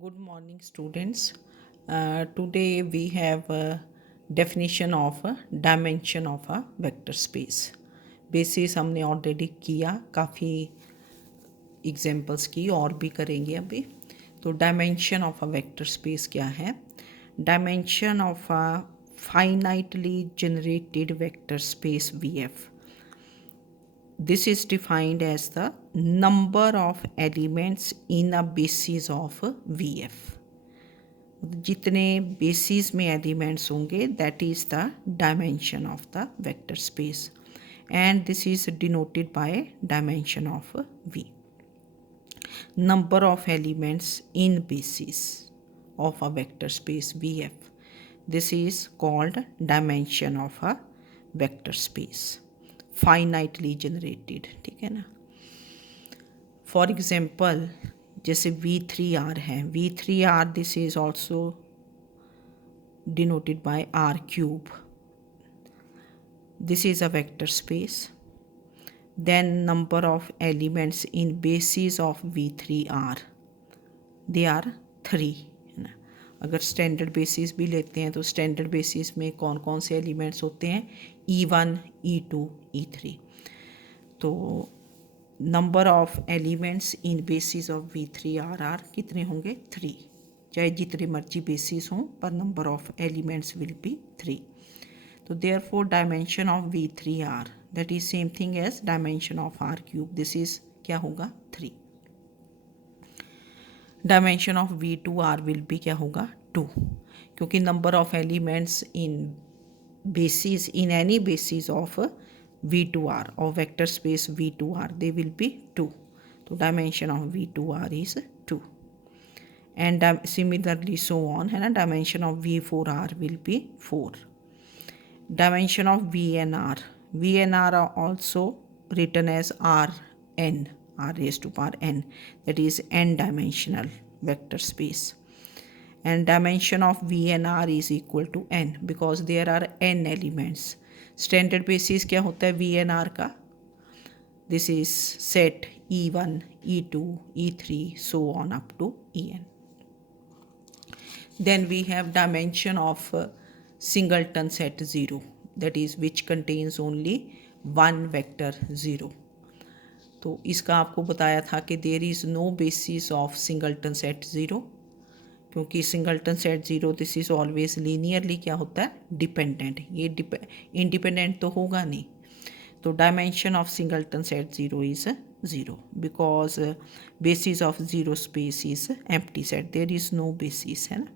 Good morning, students. Today we have a definition of a dimension of a vector space. Basis हमने already किया, काफ़ी examples की और भी करेंगे अभी. तो dimension of a vector space क्या है? Dimension of a finitely generated vector space VF. This is defined as the number of elements in a basis of VF. जितने बेसिस में एलिमेंट्स होंगे that is the dimension of the vector space and this is denoted by dimension of V. Number of elements in basis of a vector space VF. This is called dimension of a vector space. Finitely generated, ठीक है ना. For example जैसे V3R है, V3R this is also denoted by R cube. This is a vector space. Then number of elements in basis of V3R, they are 3, है ना. अगर standard basis भी लेते हैं तो स्टैंडर्ड बेसिस में कौन कौन से एलिमेंट्स होते हैं? E1, E2, E3. तो number of elements in basis of V3R कितने होंगे? 3. चाहे जितने मर्जी बेसिस हों पर number of elements will be 3. तो therefore dimension of V3R that is same thing as dimension of R cube. This is क्या होगा? 3. Dimension of V2R will be क्या होगा? 2, क्योंकि number of elements in basis in any basis of V2R or vector space V2R, they will be 2. So dimension of V2R is 2. And similarly so on, है ना. Dimension of V4R will be 4. Dimension of VNR. VNR are also written as Rn, R raised to power n. That is n dimensional vector space. And dimension of VNR is equal to n because there are n elements. Standard basis क्या होता है VNR का? This is set E1, E2, E3 so on up to En. Then we have dimension of singleton set 0, that is which contains only one vector 0. तो इसका आपको बताया था कि there is no basis of singleton set 0, क्योंकि singleton set 0 this is always linearly क्या होता है? डिपेंडेंट. ये इंडिपेंडेंट तो होगा नहीं. तो dimension of singleton set 0 is 0 because basis of 0 space is empty set. There is no basis, है ना.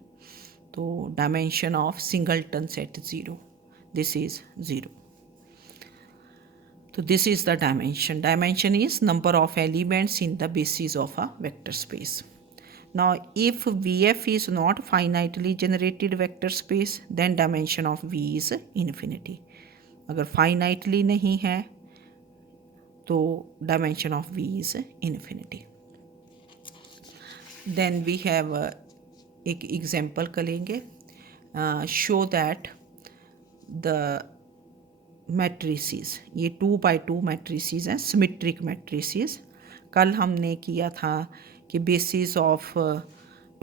तो dimension of singleton set 0 this is 0. So this is the dimension. Dimension is number of elements in the basis of a vector space. Now if VF is not finitely generated vector space, then dimension of V is infinity. अगर finitely नहीं है तो dimension of V is infinity. Then we have एक example करेंगे. Show that the matrices, ये 2x2 matrices हैं, symmetric matrices. कल हमने किया था कि basis of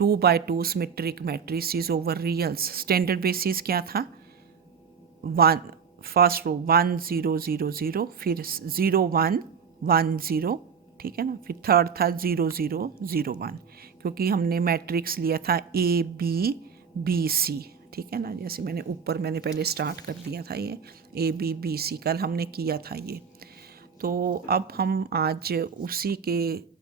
2x2 symmetric matrices over reals. Standard basis क्या था? 1, फर्स्ट रो 1 0 0 0, फिर 0 1 1 0, ठीक है ना. फिर थर्ड था 0 0 0 1, क्योंकि हमने मैट्रिक्स लिया था ABBC, ठीक है ना. जैसे मैंने पहले स्टार्ट कर दिया था ये ABBC, कल हमने किया था ये. तो अब हम आज उसी के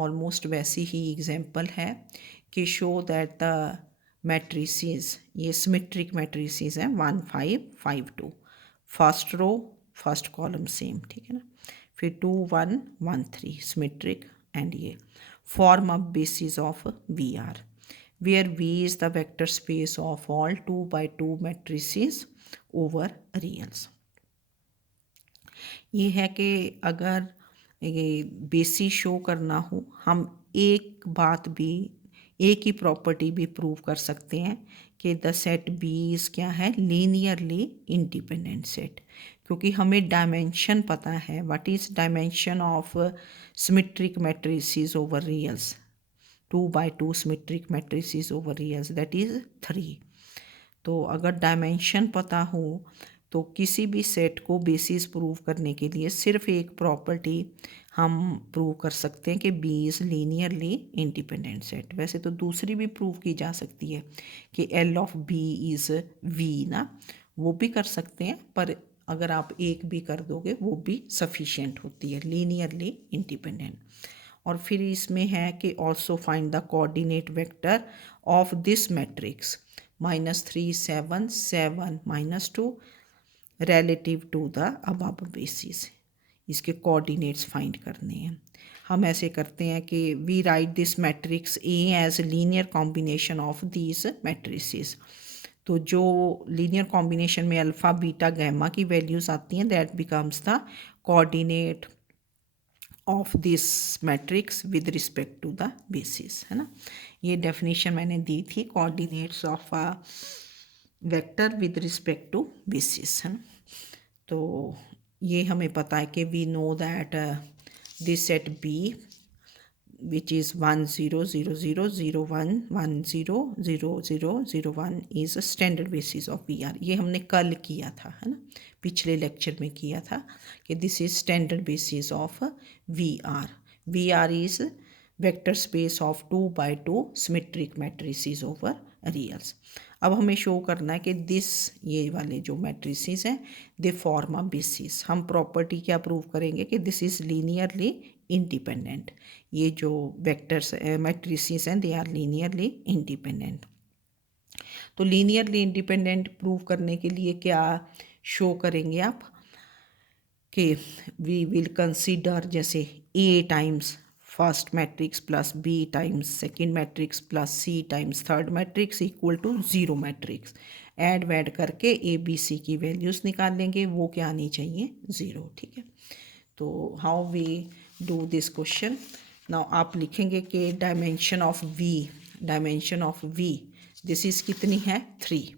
ऑलमोस्ट वैसी ही एग्जांपल है कि शो दैट द मैट्रिसेस, ये सिमेट्रिक मैट्रिसेस हैं 1 5 5 2. First row first column same, ठीक है ना. फिर 2 1 1 3 सिमेट्रिक, एंड ये form a basis of VR, where V is the vector space of all 2x2 matrices over reals. ये है कि अगर ये बेसिस शो करना हो, हम एक ही प्रॉपर्टी भी प्रूव कर सकते हैं कि द सेट B इज़ क्या है? लीनियरली इंडिपेंडेंट सेट, क्योंकि हमें डायमेंशन पता है. What is dimension of symmetric matrices over reals? 2x2 symmetric matrices over reals, that is 3। तो अगर डायमेंशन पता हो तो किसी भी सेट को बेसिस प्रूव करने के लिए सिर्फ एक प्रॉपर्टी हम प्रूव कर सकते हैं कि B is linearly independent set. वैसे तो दूसरी भी प्रूव की जा सकती है कि L of B is V ना, वो भी कर सकते हैं, पर अगर आप एक भी कर दोगे वो भी सफिशिएंट होती है, लीनियरली इंडिपेंडेंट। और फिर इसमें है कि also find the coordinate vector of this matrix -3 7 7 -2 relative to the above basis. इसके कोऑर्डिनेट्स फाइंड करने हैं। हम ऐसे करते हैं कि we write this matrix A as linear combination of these matrices. तो जो लीनियर कॉम्बिनेशन में अल्फ़ा बीटा गैमा की वैल्यूज़ आती हैं, that becomes the coordinate of this matrix with respect to the basis, है ना। ये डेफिनेशन मैंने दी थी, coordinates of a vector with respect to basis, है ना। तो ये हमें पता है कि we know that this set B which is 1 0 0 0 0 1 1 0 0 0 0 1 is a standard basis of VR। ये हमने कल किया था, है ना, पिछले लेक्चर में किया था कि this is standard basis of VR। VR is vector space of 2x2 symmetric matrices over reals. अब हमें शो करना है कि दिस, ये वाले जो मैट्रिसेस हैं, दे फॉर्म अ बेसिस। हम प्रॉपर्टी क्या प्रूव करेंगे कि दिस इज़ लीनियरली इंडिपेंडेंट। ये जो वेक्टर्स मैट्रिसेस हैं दे आर लीनियरली इंडिपेंडेंट। तो लीनियरली इंडिपेंडेंट प्रूव करने के लिए क्या शो करेंगे आप कि वी विल कंसीडर जैसे A times first matrix plus B times second matrix plus C times third matrix equal to zero matrix. Add वैड करके ए बी सी की वैल्यूज़ निकाल लेंगे, वो क्या आनी चाहिए, ज़ीरो। ठीक है, तो how we do this question now. आप लिखेंगे कि dimension of V this is कितनी है, 3।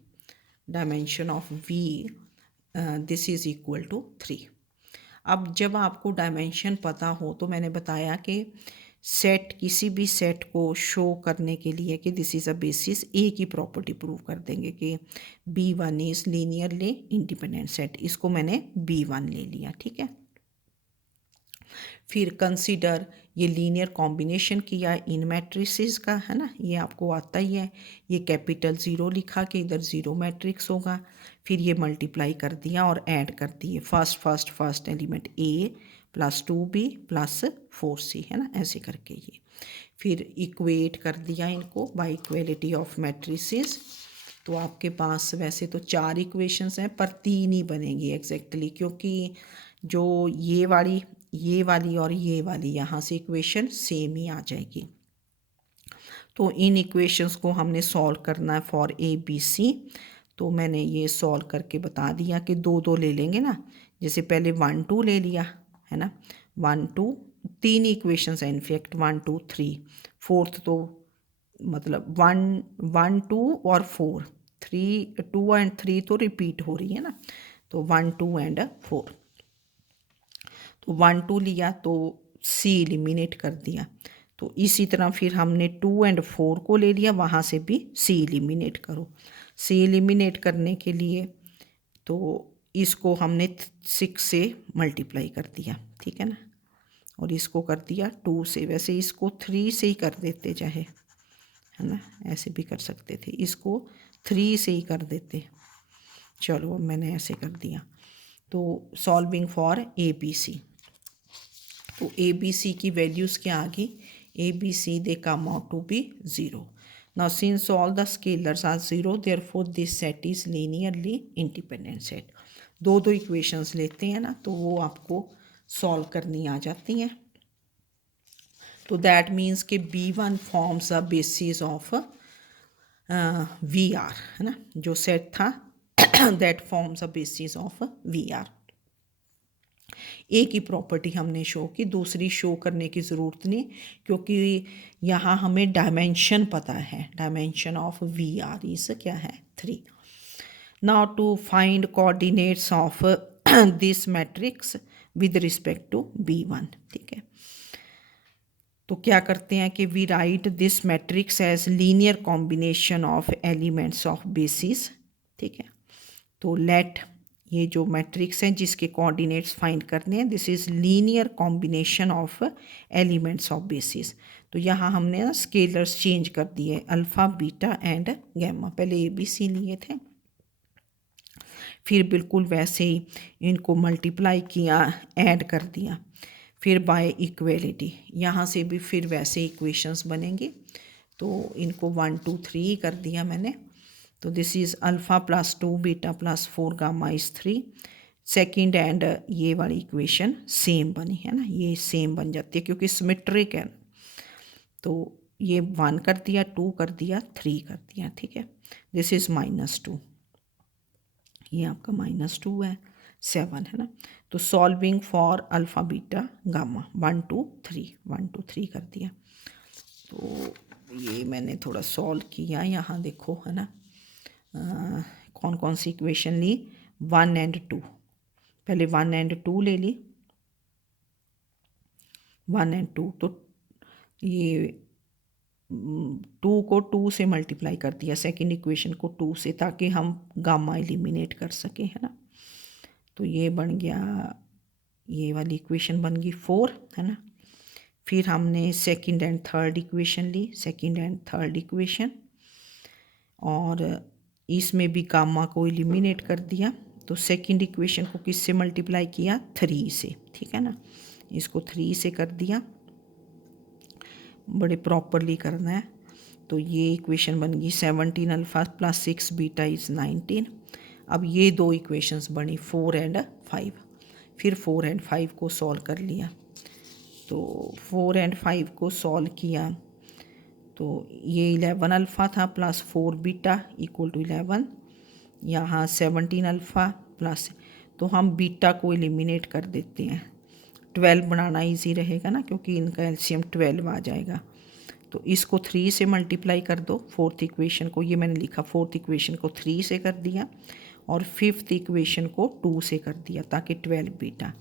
Dimension of V this is equal to 3। अब जब आपको डायमेंशन पता हो तो मैंने बताया कि सेट, किसी भी सेट को शो करने के लिए कि दिस इज़ अ बेसिस, ए की प्रॉपर्टी प्रूव कर देंगे कि B1 is linearly independent set. इसको मैंने B1 ले लिया, ठीक है। फिर कंसीडर, ये लीनियर कॉम्बिनेशन किया इन मैट्रिसेस का, है ना, ये आपको आता ही है। ये कैपिटल ज़ीरो लिखा कि इधर ज़ीरो मैट्रिक्स होगा, फिर ये मल्टीप्लाई कर दिया और ऐड कर दिए, फर्स्ट एलिमेंट ए प्लस 2b प्लस 4c, है ना, ऐसे करके ये फिर इक्वेट कर दिया इनको बाय इक्वेलिटी ऑफ मैट्रिसेस। तो आपके पास वैसे तो 4 इक्वेशंस हैं, पर 3 ही बनेगी एग्जैक्टली, क्योंकि जो ये वाली और ये वाली यहाँ से इक्वेशन सेम ही आ जाएगी। तो इन इक्वेशंस को हमने सॉल्व करना है फॉर ए बी सी। तो मैंने ये सॉल्व करके बता दिया कि दो दो ले लेंगे ना, जैसे पहले 1 2 ले लिया, है ना, 1 2, 3 इक्वेशंस हैं इनफैक्ट, 1 2 3, फोर्थ तो मतलब 1 2 और 4, 3 2 एंड 3 तो रिपीट हो रही है ना, तो 1 2 एंड 4। तो 1 2 लिया तो सी एलिमिनेट कर दिया। तो इसी तरह फिर हमने 2 एंड 4 को ले लिया, वहाँ से भी सी एलिमिनेट करो। सी एलिमिनेट करने के लिए तो इसको हमने 6 से मल्टीप्लाई कर दिया, ठीक है ना, और इसको कर दिया 2 से। वैसे इसको 3 से ही कर देते चाहे, है ना, ऐसे भी कर सकते थे, इसको 3 से ही कर देते। चलो अब मैंने ऐसे कर दिया। तो solving for A B C, तो ए बी सी की वैल्यूज़ क्या आ गई, A B C they come out to be 0। Now since all the scalars are 0 therefore this set is linearly independent set. दो दो इक्वेशंस लेते हैं ना, तो वो आपको सॉल्व करनी आ जाती हैं। तो दैट मीन्स कि B1 forms a basis of VR, है ना, जो सेट था that forms a basis of VR। एक ही प्रॉपर्टी हमने शो की, दूसरी शो करने की ज़रूरत नहीं, क्योंकि यहाँ हमें डायमेंशन पता है। डायमेंशन ऑफ VR इस क्या है, 3। Now to find coordinates of this matrix with respect to B1, ठीक है। तो क्या करते हैं कि we write this matrix as linear combination of elements of basis, ठीक है। तो लेट ये जो मैट्रिक्स है जिसके कोऑर्डिनेट्स फाइंड करने हैं, this is linear combination of elements of basis. तो यहाँ हमने ना स्केलर्स चेंज कर दिए, अल्फ़ा बीटा एंड गैमा, पहले ए बी सी लिए थे, फिर बिल्कुल वैसे ही इनको मल्टीप्लाई किया, ऐड कर दिया, फिर बाय इक्वेलिटी यहाँ से भी फिर वैसे इक्वेशंस बनेंगे। तो इनको 1 2 3 कर दिया मैंने। तो this is alpha plus 2 beta plus 4 gamma is 3 second, and ये वाली इक्वेशन सेम बनी है ना, ये सेम बन जाती है क्योंकि सिमेट्रिक है। तो ये 1 कर दिया, 2 कर दिया, 3 कर दिया, ठीक है। दिस इज़ -2, ये आपका -2 है, 7 है ना। तो solving for alpha beta gamma 1 2 3 1 2 3 कर दिया। तो ये मैंने थोड़ा सॉल्व किया, यहाँ देखो है ना, कौन कौन सी इक्वेशन ली, 1 एंड 2, पहले 1 एंड 2 ले ली, 1 एंड 2, तो ये 2 को 2 से मल्टीप्लाई कर दिया, सेकेंड इक्वेशन को 2 से, ताकि हम गामा एलिमिनेट कर सकें, है ना। तो ये बन गया, ये वाली इक्वेशन बन गई 4, है ना। फिर हमने सेकेंड एंड थर्ड इक्वेशन ली, सेकेंड एंड थर्ड इक्वेशन, और इसमें भी गामा को एलिमिनेट कर दिया। तो सेकेंड इक्वेशन को किससे मल्टीप्लाई किया, 3 से, ठीक है ना। इसको 3 से कर दिया, बड़े प्रॉपरली करना है। तो ये इक्वेशन बन गई 17 अल्फ़ा प्लस 6 बीटा इज़ 19। अब ये दो इक्वेशंस बनी 4 एंड 5, फिर 4 एंड 5 को सॉल्व कर लिया। तो 4 एंड 5 को सॉल्व किया, तो ये 11 अल्फ़ा था प्लस 4 बीटा इक्वल टू 11, यहाँ 17 अल्फ़ा प्लस, तो हम बीटा को एलिमिनेट कर देते हैं, 12 बनाना इजी रहेगा ना, क्योंकि इनका एलसीएम 12 आ जाएगा। तो इसको 3 से मल्टीप्लाई कर दो, फोर्थ इक्वेशन को, ये मैंने लिखा, फोर्थ इक्वेशन को 3 से कर दिया और फिफ्थ इक्वेशन को 2 से कर दिया, ताकि 12 बीटा,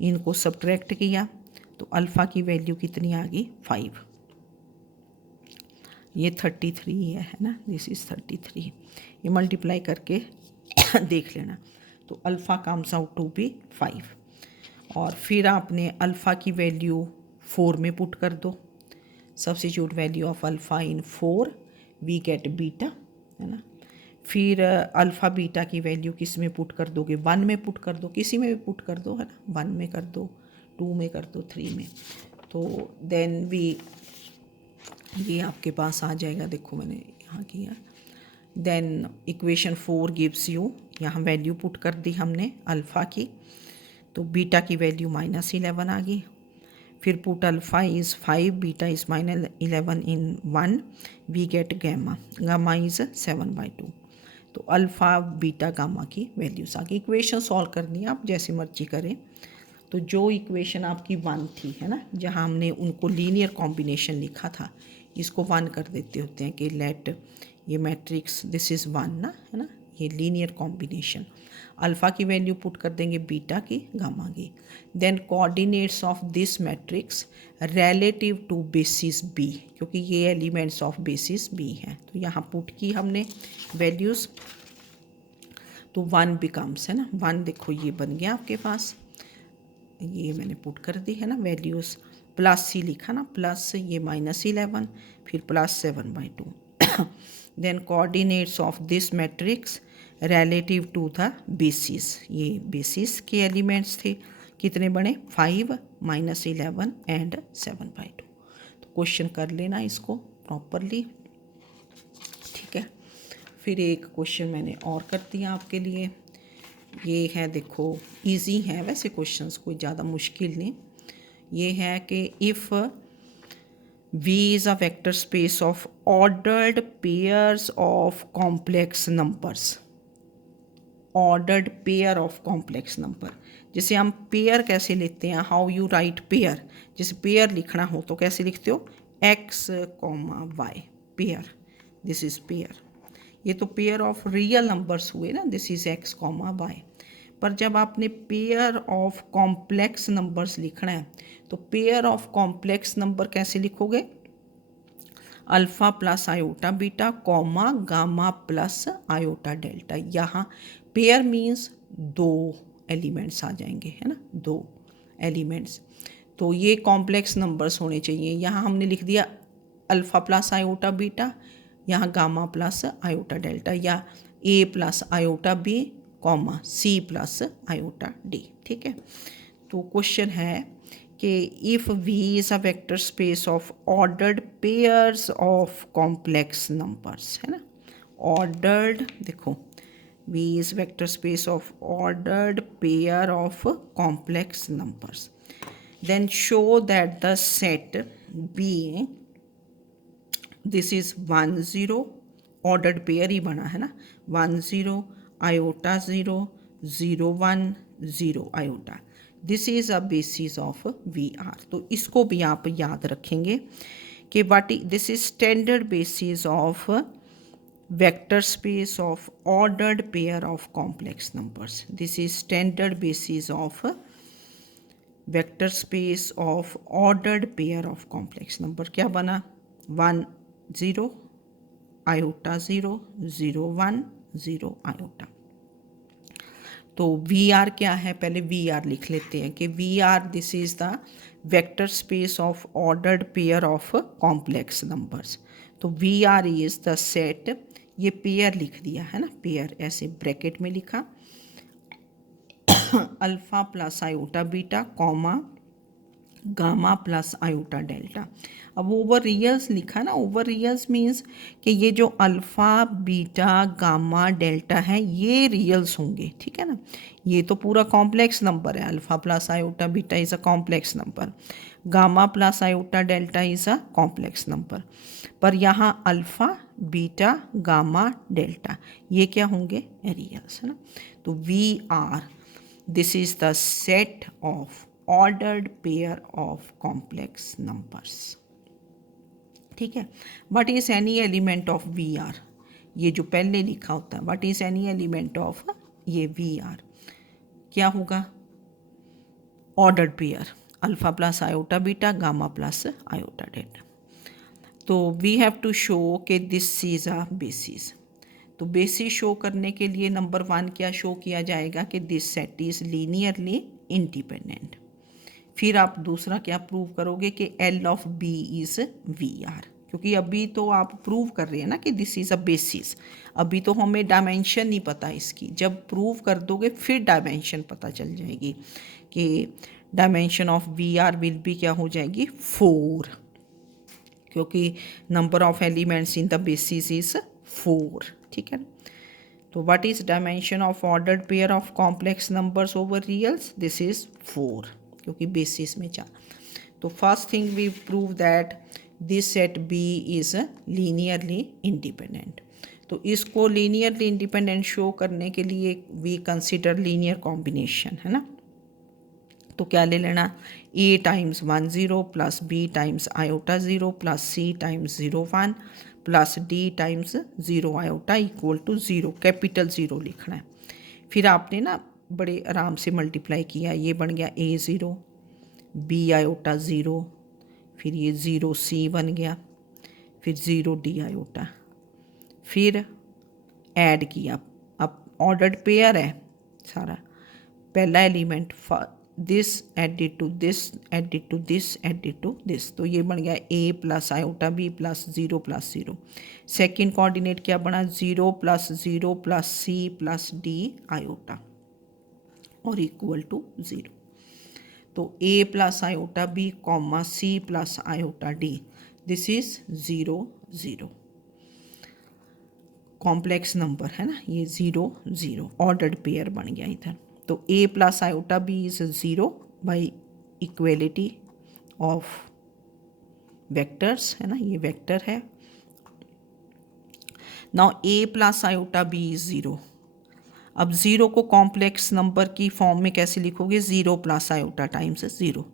इनको सब्ट्रैक्ट किया तो अल्फ़ा की वैल्यू कितनी आ गई, 5। ये 33 है ना, दिस इज़ 33। ये मल्टीप्लाई करके देख लेना, तो alpha comes out to be 5। और फिर आपने अल्फ़ा की वैल्यू 4 में पुट कर दो, substitute value of alpha in 4, we get beta, है ना। फिर अल्फ़ा बीटा की वैल्यू किस में पुट कर दोगे, 1 में पुट कर दो, किसी में भी पुट कर दो, है ना, 1 में कर दो, 2 में कर दो, 3 में। तो देन वी, ये आपके पास आ जाएगा, देखो मैंने यहाँ किया। देन इक्वेशन 4 गिव्स यू, यहाँ वैल्यू पुट कर दी हमने अल्फ़ा की, तो बीटा की वैल्यू -11 आ गई। फिर put alpha is 5, beta is -11 in 1, we get gamma, gamma is 7/2। तो अल्फ़ा बीटा गामा की वैल्यूज़ आ गई। इक्वेशन सॉल्व करनी है, आप जैसे मर्जी करें। तो जो इक्वेशन आपकी 1 थी, है ना, जहाँ हमने उनको लीनियर कॉम्बिनेशन लिखा था, इसको 1 कर देते होते हैं कि लेट ये मैट्रिक्स, दिस इज़ 1 ना, है ना, ये लीनियर कॉम्बिनेशन। अल्फ़ा की वैल्यू पुट कर देंगे बीटा की, गामा की। Then coordinates of this matrix relative to basis B, क्योंकि ये एलिमेंट्स ऑफ बेसिस बी हैं, तो यहाँ पुट की हमने वैल्यूज़, तो 1 बिकम्स, है ना, 1 देखो ये बन गया आपके पास, ये मैंने पुट कर दी है ना वैल्यूज़, प्लस सी लिखा ना, प्लस ये -11, फिर plus 7/2। Then coordinates of this matrix relative to the basis, ये बेसिस के एलिमेंट्स थे, कितने बने, 5 -11 एंड 7/2। तो क्वेश्चन कर लेना इसको प्रॉपरली, ठीक है। फिर एक क्वेश्चन मैंने और कर दिया आपके लिए, ये है, देखो इजी है वैसे क्वेश्चंस, कोई ज़्यादा मुश्किल नहीं। ये है कि if V is a vector space of ordered pairs of complex numbers, ordered pair of complex number, जैसे हम पेयर कैसे लेते हैं, हाउ यू राइट पेयर, जैसे पेयर लिखना हो तो कैसे लिखते हो, x, y, pair, this is pair. ये तो पेयर ऑफ रियल नंबर्स हुए ना, दिस इज़ x, y। पर जब आपने पेयर ऑफ कॉम्प्लेक्स नंबर्स लिखना है तो पेयर ऑफ कॉम्प्लेक्स नंबर कैसे लिखोगे? Alpha plus iota beta comma gamma plus iota delta. यहाँ पेयर मीन्स दो एलिमेंट्स आ जाएंगे, है ना, दो एलिमेंट्स। तो ये कॉम्प्लेक्स नंबर्स होने चाहिए। यहाँ हमने लिख दिया अल्फ़ा प्लस आयोटा बीटा, यहाँ गामा प्लस आयोटा डेल्टा, या A plus iota B comma C plus iota D. ठीक है, तो क्वेश्चन है कि if V is a vector space of ordered pairs of complex numbers, है ना, ऑर्डर्ड, देखो V is vector space of ordered pair of complex numbers, then show that the set B, this is 1 0, ordered pair ही बना है ना, 1 0 iota 0 0 1 0 iota, this is a basis of VR। तो इसको भी आप याद रखेंगे कि what this is standard basis of vector space of ordered pair of complex numbers. This is standard basis of vector space of ordered pair of complex number. क्या बना? 1 0 iota 0 0 1 0 iota. तो VR क्या है? पहले VR लिख लेते हैं कि VR this is the vector space of ordered pair of complex numbers. तो VR इज़ द सेट, ये पेयर लिख दिया है ना, पेयर ऐसे ब्रैकेट में लिखा, alpha plus iota beta comma gamma plus iota delta. अब ओवर रियल्स लिखा ना, ओवर रियल्स मीन्स कि ये जो अल्फ़ा बीटा गामा डेल्टा है ये रियल्स होंगे, ठीक है ना। ये तो पूरा कॉम्प्लेक्स नंबर है, alpha plus iota beta is a complex number, gamma plus iota delta is a complex number. पर यहाँ अल्फ़ा बीटा गामा डेल्टा ये क्या होंगे? रियल्स, है ना। तो VR this is the set of ordered pair of complex numbers। ठीक है, what is any element of VR? ये जो पहले लिखा होता है what is any element of ये VR क्या होगा? ordered pair, alpha plus iota beta gamma plus iota delta. तो we have to show कि this is a basis। तो बेसिस शो करने के लिए नंबर 1 क्या शो किया जाएगा कि this set is linearly independent. फिर आप दूसरा क्या प्रूव करोगे कि L of B is VR, क्योंकि अभी तो आप प्रूव कर रहे हैं ना कि दिस इज़ अ बेसिस, अभी तो हमें डायमेंशन नहीं पता इसकी। जब प्रूव कर दोगे फिर डायमेंशन पता चल जाएगी कि dimension of VR will be क्या हो जाएगी? 4, क्योंकि number of elements in the basis is 4। ठीक है, तो what is dimension of ordered pair of complex numbers over reals? This is 4, क्योंकि बेसिस में 4। तो first thing we prove that this set B is linearly independent. तो इसको linearly independent show करने के लिए वी कंसिडर लीनियर कॉम्बिनेशन, है ना। तो क्या ले लेना? A times 1 0 plus B times iota 0 plus C times 0 1 plus D times 0 iota equal to 0, capital 0 लिखना है। फिर आपने ना बड़े आराम से मल्टीप्लाई किया, ये बन गया A 0 B आयोटा 0, फिर ये 0 C बन गया, फिर 0 D आयोटा, फिर ऐड किया। अब ऑर्डर्ड पेयर है सारा, पहला element this added to this added to this added to this, तो ये बन गया A plus iota B plus 0 plus 0। Second coordinate क्या बना? 0 plus 0 plus C plus D iota और इक्वल टू 0। तो A plus iota B comma C plus iota D, this is 0 0, complex number है ना, ये 0 0 ऑर्डर्ड पेयर बन गया इधर। तो A plus iota B is 0 by equality of vectors, है ना, ये वेक्टर है। Now A plus iota B is 0। अब 0 को कॉम्प्लेक्स नंबर की फॉर्म में कैसे लिखोगे? 0 plus iota times 0।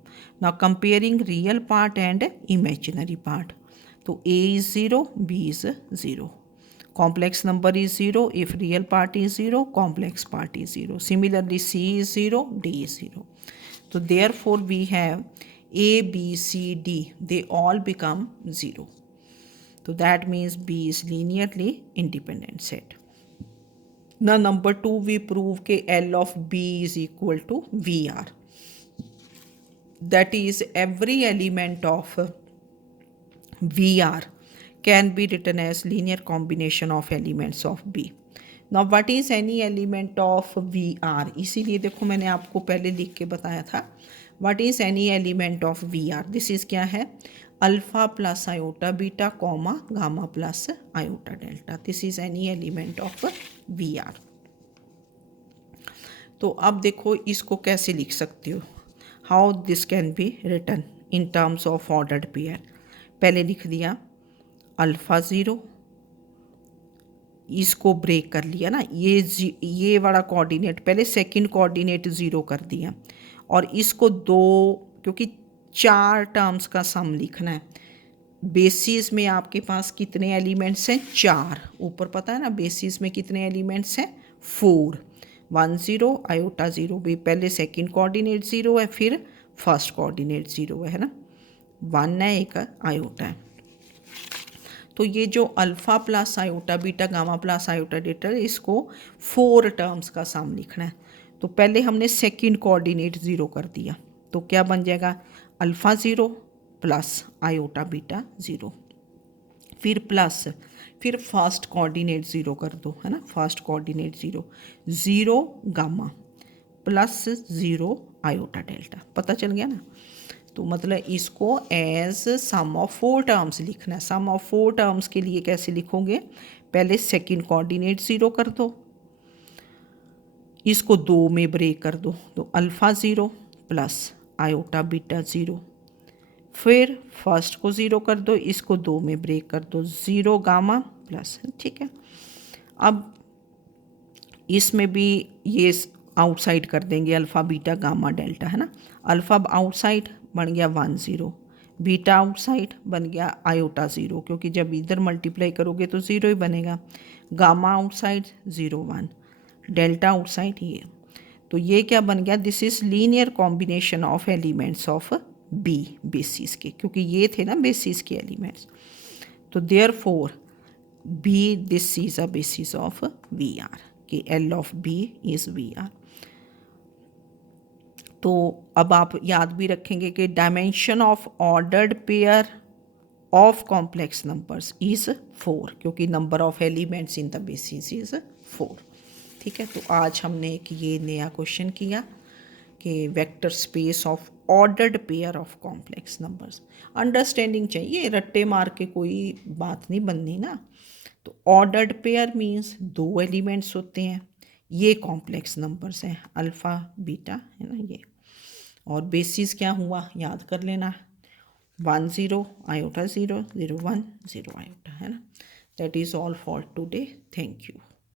Now comparing real part and imaginary part, तो A is 0 B is 0, complex number is 0. If real part is 0, complex part is 0. Similarly, C is 0, D is 0. So therefore we have A, B, C, D, they all become 0. So that means B is linearly independent set. Now number 2 we prove कि L of B is equal to VR. That is every element of VR can be written as linear combination of elements of B. Now what is any element of VR? इसीलिए देखो मैंने आपको पहले लिख के बताया था what is any element of VR. This is क्या है? Alpha plus iota beta comma gamma plus iota delta. This is any element of VR. तो अब देखो इसको कैसे लिख सकते हो, how this can be written in terms of ordered pair. पहले लिख दिया अल्फ़ा ज़ीरो, इसको ब्रेक कर लिया ना, ये वाला कोऑर्डिनेट पहले सेकंड कोऑर्डिनेट ज़ीरो कर दिया और इसको दो, क्योंकि 4 टर्म्स का सम लिखना है. बेसिस में आपके पास कितने एलिमेंट्स हैं? 4. ऊपर पता है ना बेसिस में कितने एलिमेंट्स हैं? 4. 1 0 आयोटा 0 भी पहले सेकंड कोऑर्डिनेट 0 है, फिर फर्स्ट कोऑर्डिनेट 0 है ना, 1 है, एक आयोटा है. तो ये जो alpha plus iota beta gamma plus iota data, इसको 4 टर्म्स का सम लिखना है. तो पहले हमने सेकंड कोऑर्डिनेट 0 कर दिया, तो क्या बन जाएगा? अल्फ़ा 0 प्लस आयोटा बीटा 0, फिर प्लस, फिर फर्स्ट कोऑर्डिनेट 0 कर दो, है ना, first coordinate 0, 0 gamma plus 0 iota delta. पता चल गया ना. तो मतलब इसको एज सम ऑफ 4 टर्म्स लिखना है. सम ऑफ 4 टर्म्स के लिए कैसे लिखोगे? पहले सेकंड कोऑर्डिनेट 0 कर दो, इसको 2 में ब्रेक कर दो, तो अल्फ़ा 0 प्लस आयोटा बीटा 0, फिर फर्स्ट को 0 कर दो, इसको 2 में ब्रेक कर दो, 0 गामा प्लस. ठीक है, अब इसमें भी ये आउटसाइड कर देंगे अल्फ़ा बीटा गामा डेल्टा, है ना. अल्फ़ा आउटसाइड बन गया 1 0, बीटा आउटसाइड बन गया आयोटा 0, क्योंकि जब इधर मल्टीप्लाई करोगे तो 0 ही बनेगा. गामा आउटसाइड 0 1, डेल्टा आउटसाइड ये. तो ये क्या बन गया? This is linear combination of elements of B basis के, क्योंकि ये थे ना बेसिस के एलिमेंट्स. तो therefore B this is a basis of VR, कि L of B is VR. तो अब आप याद भी रखेंगे कि dimension of ordered pair of complex numbers is 4, क्योंकि number of elements in the basis is 4. ठीक है, तो आज हमने एक ये नया क्वेश्चन किया कि vector space of ordered pair of complex numbers. Understanding चाहिए, रट्टे मार के कोई बात नहीं बननी ना. तो ऑर्डर्ड पेयर मीन्स 2 एलिमेंट्स होते हैं, ये कॉम्प्लेक्स नंबर्स हैं अल्फ़ा बीटा, है ना ये. और बेसिस क्या हुआ याद कर लेना, 1 0 आयोटा 0 0 1 0 आयोटा, है ना. That is all for today. Thank you.